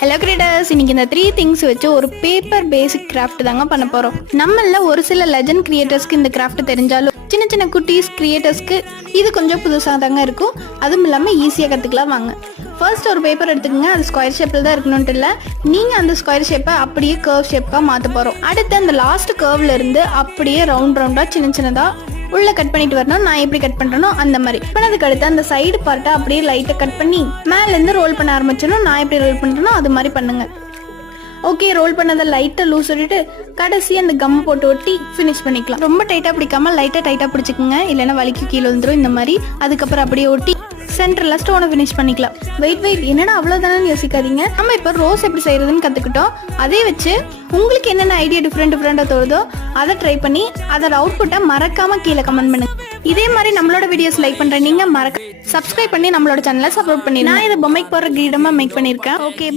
Hello creators, இன்னைக்கு இந்த 3 things வச்சு ஒரு பேப்பர் பேசிக் கிராஃப்ட் தாங்க பண்ண போகிறோம். நம்மள ஒரு சில லெஜண்ட் கிரியேட்டர்ஸ்க்கு இந்த கிராஃப்ட் தெரிஞ்சாலும் சின்ன சின்ன குட்டீஸ் கிரியேட்டர்ஸ்க்கு இது கொஞ்சம் புதுசாக தாங்க இருக்கும். அதுவும் இல்லாமல் ஈஸியாக கற்றுக்கலாம். வாங்க, ஃபர்ஸ்ட் ஒரு பேப்பர் எடுத்துக்கோங்க. அது ஸ்கொயர் ஷேப்பில் தான் இருக்கணும்ட்டு இல்லை, நீங்கள் அந்த ஸ்கொயர் ஷேப்பை அப்படியே கர்வ் ஷேப்பாக மாற்ற போகிறோம். அடுத்து அந்த லாஸ்ட் கர்வ்ல இருந்து அப்படியே ரவுண்டாக சின்ன சின்னதாக உள்ள கட் பண்ணிட்டு வரணும். நான் எப்படி கட் பண்றேனோ அந்த மாதிரி பண்ணதுக்கு அடுத்து அந்த சைடு பார்ட்டை அப்படியே லைட்டா கட் பண்ணி மேல இருந்து ரோல் பண்ண ஆரம்பிச்சணும். நான் எப்படி ரோல் பண்றேனோ அது மாதிரி பண்ணுங்க. ஓகே, ரோல் பண்ணதை லைட்டா லூஸ் விட்டுட்டு கடைசி அந்த கம் போட்டு ஒட்டி ஃபினிஷ் பண்ணிக்கலாம். ரொம்ப டைட்டா பிடிக்காம லைட்டா டைட்டா பிடிச்சிக்கோங்க, இல்லைன்னா வலிக்கு கீழே வந்துடும். இந்த மாதிரி அதுக்கப்புறம் அப்படியே ஒட்டி சென்டர்ல ஸ்டோனை ஃபினிஷ் பண்ணிக்கலாம். வெயிட் என்னடா அவ்வளவுதானு யோசிக்காதீங்க. நம்ம இப்போ ரோஸ் எப்படி செய்யறதுன்னு கத்துக்கிட்டோம். அதே வச்சு உங்களுக்கு என்னென்ன ஐடியா டிஃப்ரெண்டா தோணுதோ அதை ட்ரை பண்ணி அதோட அவுட்புட்டை மறக்காம கீழே கமெண்ட் பண்ணுங்க. இதே மாதிரி நம்மளோட வீடியோஸ் லைக் பண்ற நீங்க சப்ஸ்கிரைப் பண்ணி நம்மளோட சேனலை சப்போர்ட் பண்ணி. நான் இதை பொம்மைக்கு போற கிரீடமா மேக் பண்ணிருக்கேன். Okay, by.